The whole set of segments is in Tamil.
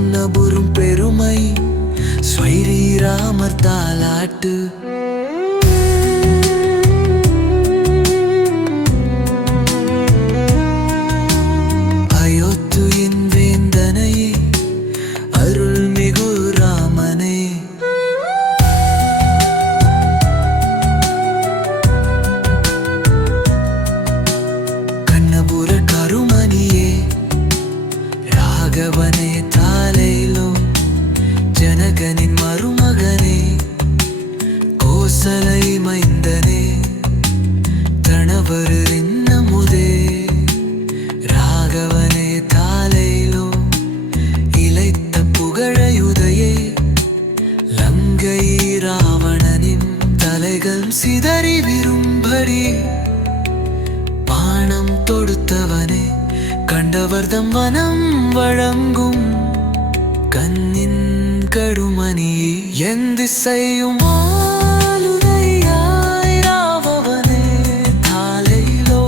கண்ணபுரும் பெருமை ஸ்ரீராமர் தாலாட்டு. அயோத்தியின் வேந்தனையே அருள்மிகு ராமனே, கண்ணபுர கருமணியே ராகவனே தாலையிலோ ஜனகனின் மருமகனே கோசலை மைந்தனே தணவரின் நமுதே ராகவனே தாலையிலோ இளைத்த புகழையுதையே லங்கை ராவணனின் தலைகள் சிதறி விரும்படி பாணம் தொடுத்தவனே கண்டவர்தம் வனம் வழங்கும் கண்ணின் கடுமணியே என் திசையும் ஆளுதையாய் ராவவனே தாலையிலோ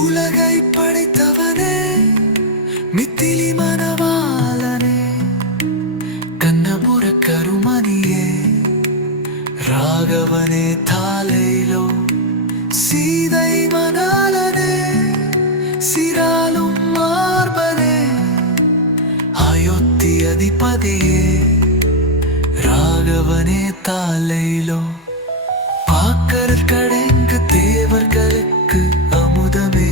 உலகை படைத்தவனே மித்திலி மணவாளனே கண்ணபுர கருமணியே ராகவனே தாலையிலோ சீதை மணாளனே சிராலும் மார்பனே அயோத்தி அதிபதியே ராகவனே தாலையிலோ பாக்கர் கடைங்கு தேவர்களுக்கு அமுதமே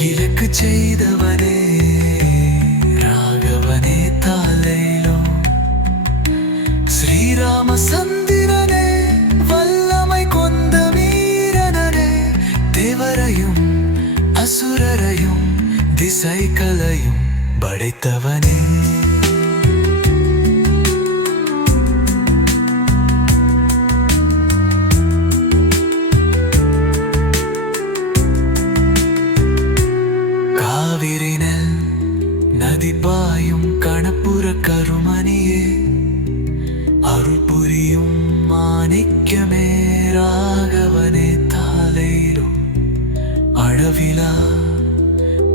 கிழக்கு செய்தவனே ராகவனே தாலையிலோ ஸ்ரீராம சந்திரனே வல்லமை கொண்ட வீரனே தேவரையும் அசுரரையும் திசைகளையும் படைத்தவனே நதிபாயும் கணபுர கருமணியே அருள் புரியும் மாணிக்கமே ராகவனே தாலையிலோ அழவிலா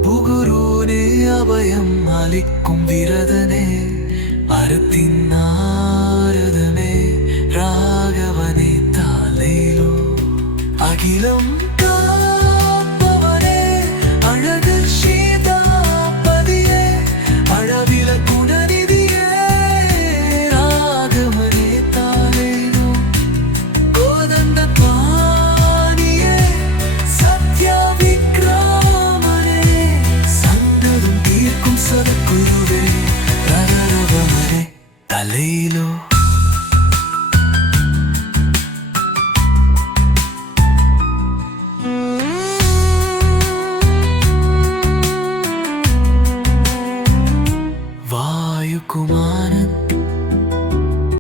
புகுரோனே அபயம் அளிக்கும் விரதனே அறத்தின்